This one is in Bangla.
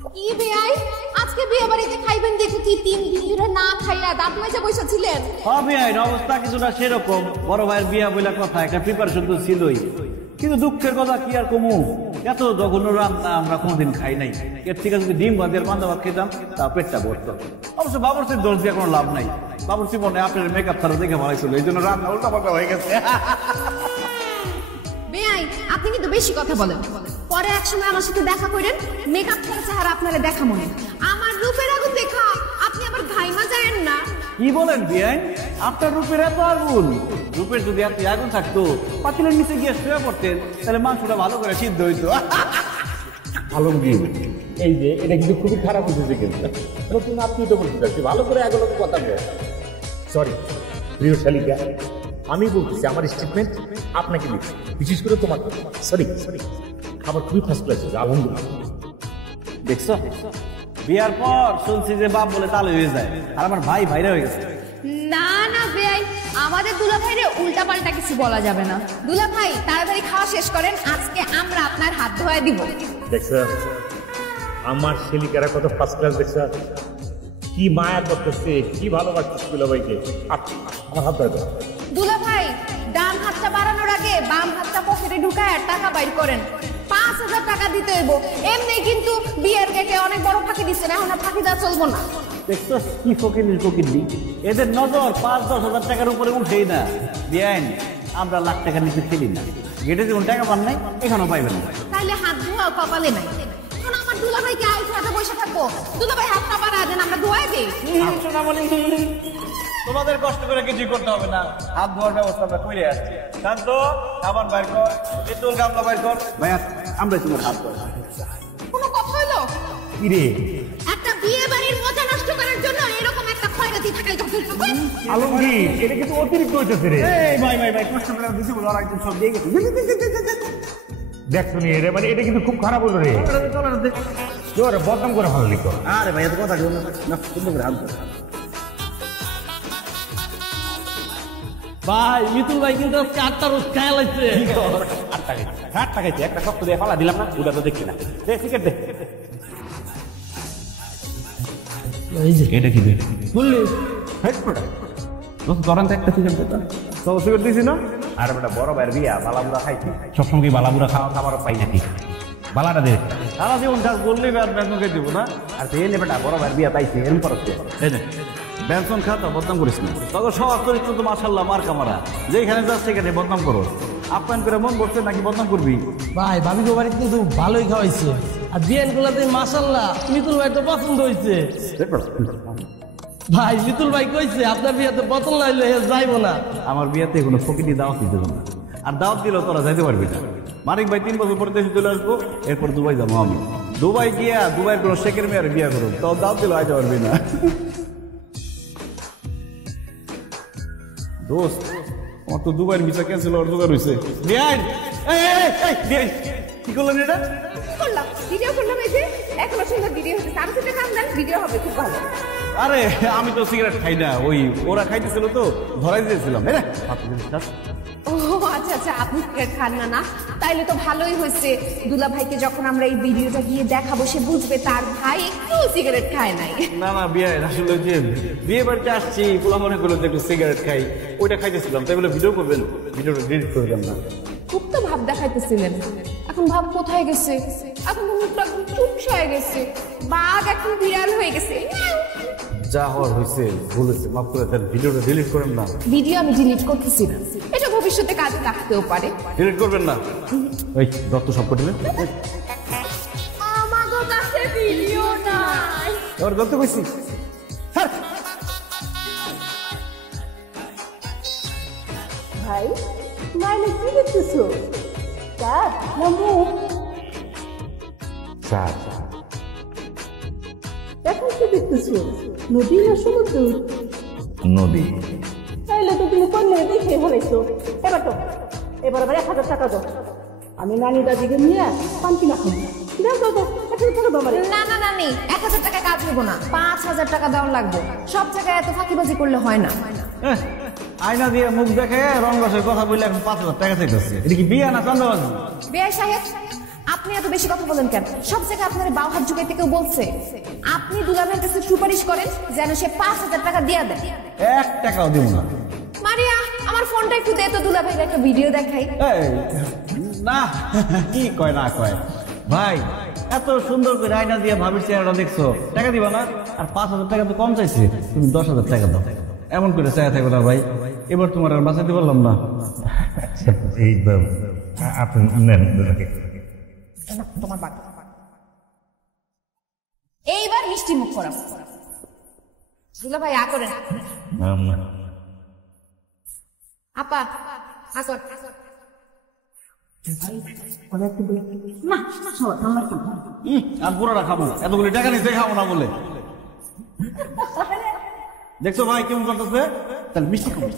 কি বেয়াই আজকে বিয়ে বাড়িতে খাইবেন দেখে কি 3 দিন ধরে না খাইয়া দাঁত মাজা বসে ছিলেন? হ্যাঁ বেয়াই অবস্থা কিছুটা সেরকম, বড় ভাইয়ের বিয়া বলে কথা, একটা প্রিপারেশন তো ছিলই, কিন্তু দুঃখের কথা কি আর কমু, এত জঘন্য রান্না আমরা কোনোদিন খাই নাই। এর থেকে যদি ডিম ভাত দিয়ে পান্তা ভাত খেতাম তা পেটটা ভরতো। অবশ্য বাবুর্চির দোষ দিয়ে কোনো লাভ নাই, বাবুর্চি মনে আপনার মেকআপ ছাড়া দেখে ভালো ছিল, এই জন্য রান্না উল্টা পাল্টা হয়ে গেছে। বেয়াই আপনি কিন্তু বেশি কথা বলেন, পরে একসময় আমার সাথে দেখা করেন, মেকআপ করা চেহারা আপনারা দেখা মনে, আমার রূপের আগুন দেখা আপনি আবার ঘাইমা যায়েন না। কি বলেন বিয়াই, আপনার রূপের এত আগুন? রূপের যদি আপনি আগুন থাকতো পাতিলের নিচে গিয়ে শুয়ে পড়তেন, তাহলে মাংসটা ভালো করে সিদ্ধ হইতো। আলমগীর, এই যে এটা কিন্তু খুবই খারাপ হয়েছে, কিন্তু নতুন আপনি তো বলতে চাচ্ছি ভালো করে এগুলো কথা বল। সরি প্রিয় শালিকা, আমি বলতেছি আমার স্টেটমেন্ট আপনাকে লিখছি, বিশেষ করে তোমার। সরি খাবার খুবই ফার্স্ট ক্লাস হয়েছে, আলহামদুলিল্লাহ। দেখছো, বিয়ার পর শুনছি যে বাপ বলে তালে হয়ে যায়, আর আমার ভাই ভাইরা হয়ে গেছে। না না বেয়াই, আমাদের দুলা ভাইরে উল্টা পাল্টা কিছু বলা যাবে না। দুলা ভাই তাড়াতাড়ি খাওয়া শেষ করেন, আজকে আমরা আপনার হাত ধোয়া দিব। দেখছো আমার শালিকারা কত ফার্স্ট ক্লাস, দেখছো কি মায়া করতেছে, কি ভালোবাসতেছে দুলা ভাইকে। আমার হাত ধরে দাও। দুলা ভাই ডান হাতটা বাড়ানোর আগে বাম হাতটা পকেটে ঢুকায় আর টাকা বাইর করেন। 5000 টাকা দিতে হইব, এমনি কিন্তু বিয়ের গেটে অনেক বড় ফাঁকি দিচ্ছেন, এখন আর ফাঁকি দেওয়া চলবো না। দেখছো কি ফকির, এদের নজর 5-10 হাজার টাকার উপরে উঠেই না। বিয়াইন আমরা লাখ টাকা নিতে খেলি না, গেটে যেমন টাকা পান নাই এখানেও পাইবেন না। তাইলে হাত ধোয়া কপালে নাই, এখন আমার দুলা ভাইকে আইসা হাতে বসে থাকবো। দুলা ভাই হাতটা বাড়া দেন, আমরা ধোয়া দিই। তোমাদের কষ্ট করে কিছু করতে হবে না, হাত ধোয়ার ব্যবস্থা আমরা করে আসছি। শান্ত, খাবার বাইর কর, পেট্রোল গামলা বাইর কর, ভাই আমরা তোমার হাত ধর। কোনো কথা হলো? কি রে একটা বিয়ে বাড়ির মজা নষ্ট করার জন্য এরকম একটা খয়রাতি থাকাই যথেষ্ট। আলমগীর, এটা কিন্তু অতিরিক্ত হইতেছে রে। এই ভাই কষ্ট করে দিছি বলে আর একদম সব দিয়ে গেছে। দেখছো নি রে, মানে এটা কিন্তু খুব খারাপ হলো রে। তোর বদনাম করে ভালো লিখো। আরে ভাই এত কথা কেউ না, সুন্দর করে হাত ধর। ভাই মিতুল ভাই কিন্তু আটটা রোজ খায় লাগছে। 8 টাকা একটা শক্ত দিয়ে পালা দিলাম না, ওটা তো দেখি না। দে টিকেট দে। এই যে এটা কি বললি ধরেন তো একটা টিকেট দিতা তো সিগারেট দিছি না। আর বেটা বড় ভাইয়ের বিয়া বালাবুড়া খাইছি, সবসময় কি বালাবুড়া খাবার পাই নাকি? বালাটা দে। সারা জীবন কাজ বললেই ব্যাংকে দিব না। আর তেলে বেটা বড় ভাইয়ের বিয়া পাইছি, এরকম করছে। এই যে বেনসন খা তো বদনাম করিস না, তখন সব চরিত্র তো মাশাল্লাহ মার কামারা, যেখানে যাস সেখানে বদনাম করো। আপ্যায়ন করে মন করছে নাকি বদনাম করবি? ভাই ভাবি গো বাড়িতে কিন্তু ভালোই খাওয়াইছে, আর বিয়ান গুলাতে মাশাল্লাহ মিতুল ভাই তো পছন্দ হয়েছে। ভাই মিতুল ভাই কইছে আপনার বিয়াতে পছন্দ হইলে যাইবো না। আমার বিয়েতে কোনো ফকিনি দাওয়াত দিতে না, আর দাওয়াত দিলেও তোরা যাইতে পারবি না। মানিক ভাই 3 বছর পরে দেশে চলে আসবো, এরপর দুবাই যাবো আমি। দুবাই গিয়া দুবাইয়ের কোনো শেখের মেয়ের বিয়া করবো, তো দাওয়াত দিলেও আইতে পারবি না। দোস্ত আমার তো দুবাইয়ের ভিসা ক্যান্সেল হওয়ার জোগাড় হয়েছে। কি করলেন এটা? করলাম ভিডিও করলাম, এই যে এখনো সুন্দর ভিডিও হচ্ছে, আরো সেটা কাম দেন, ভিডিও হবে খুব ভালো। আরে আমি তো সিগারেট খাই না, ওই ওরা খাইতেছিল তো ধরাই দিয়েছিলাম। ও আচ্ছা আচ্ছা, আপনি সিগারেট খান না? না তাইলে তো ভালোই হয়েছে। দুলা ভাইকে যখন আমরা এই ভিডিওটা গিয়ে দেখাবো, সে বুঝবে তার ভাই একটু সিগারেট খায় নাই। না না বিয়ে আসলে যে বিয়ে বাড়িতে আসছি, পোলা মনে করলো যে একটু সিগারেট খাই, ওইটা খাইতেছিলাম, তাই বলে ভিডিও করবেন, ভিডিওটা ডিলিট করে দেন না। খুব তো ভাব দেখাইতেছিলেন, এখন ভাব কোথায় গেছে? এখন মুখটা চুপস হয়ে গেছে, বাঘ এখন বিড়াল হয়ে গেছে। যা হওয়ার হয়েছে বলেছে, মাফ করে দেন, ভিডিওটা ডিলিট করেন না। ভিডিও আমি ডিলিট করতেছি না, এটা ভবিষ্যতে কাজে লাগতেও পারে। ডিলিট করবেন না। ওই দত্ত সব করে দিলেন, আমাগো কাছে ভিডিও নাই। এবার দত্ত কইছি ভাই মানে কি দেখতেছো? চাঁদ না মুখ? চাঁদ। এখন কি দেখতেছো? নদী না সমুদ্র? নদী। তাইলে তো তুমি করলে দেখে হলেছো। এবার আবার 1000 টাকা দাও, আমি নানি দাদিকে নিয়ে পান কিনা খাবো। না না নানি, 1000 টাকা কাজ হবো না, 5000 টাকা দেওয়া লাগবে। সব জায়গায় এত ফাঁকিবাজি করলে হয় না। আয়না দিয়ে মুখ দেখে রং রসের কথা বললে এখন 5000 টাকা চাইতেছে। এটা কি বিয়া না চান্দাবাজি? বেয়াই সাহেব, আপনি আপনি এত বেশি কথা বলেন কেন? সব জায়গায় আপনার বাউ হাত ঝুঁকাইতে কেউ বলছে? আপনি দুলাভাইয়ের কাছে সুপারিশ করেন যেন সে 5,000 টাকা দিয়ে দেন। 1 টাকাও দিব না। মারিয়া, আমার ফোনটা একটু দে তো, দুলাভাইয়ের একটা ভিডিও দেখাই। এই, না কি কয় না কয় ভাই, এত সুন্দর করে আয়না দিয়ে ভাবির চেহারাটা দেখছো, টাকা দিবা না? আর 5,000 টাকা তো কম চাইছে, তুমি 10,000 টাকা দাও। এমন করে চাই থাকো না ভাই, এবার তোমার আর বাঁচাতে পারলাম না। এই আপনি নেন দুলাকে। তোমার বাকি এইবার মিষ্টি মুখ করাবো। দুলাভাই আ করেন। আপা আসর আর পুরোটা খাবো, এতগুলি টাকা নিতে খাবো না বলে। দেখছো ভাই কেমন করতেছে? তাহলে মিষ্টি খাবো।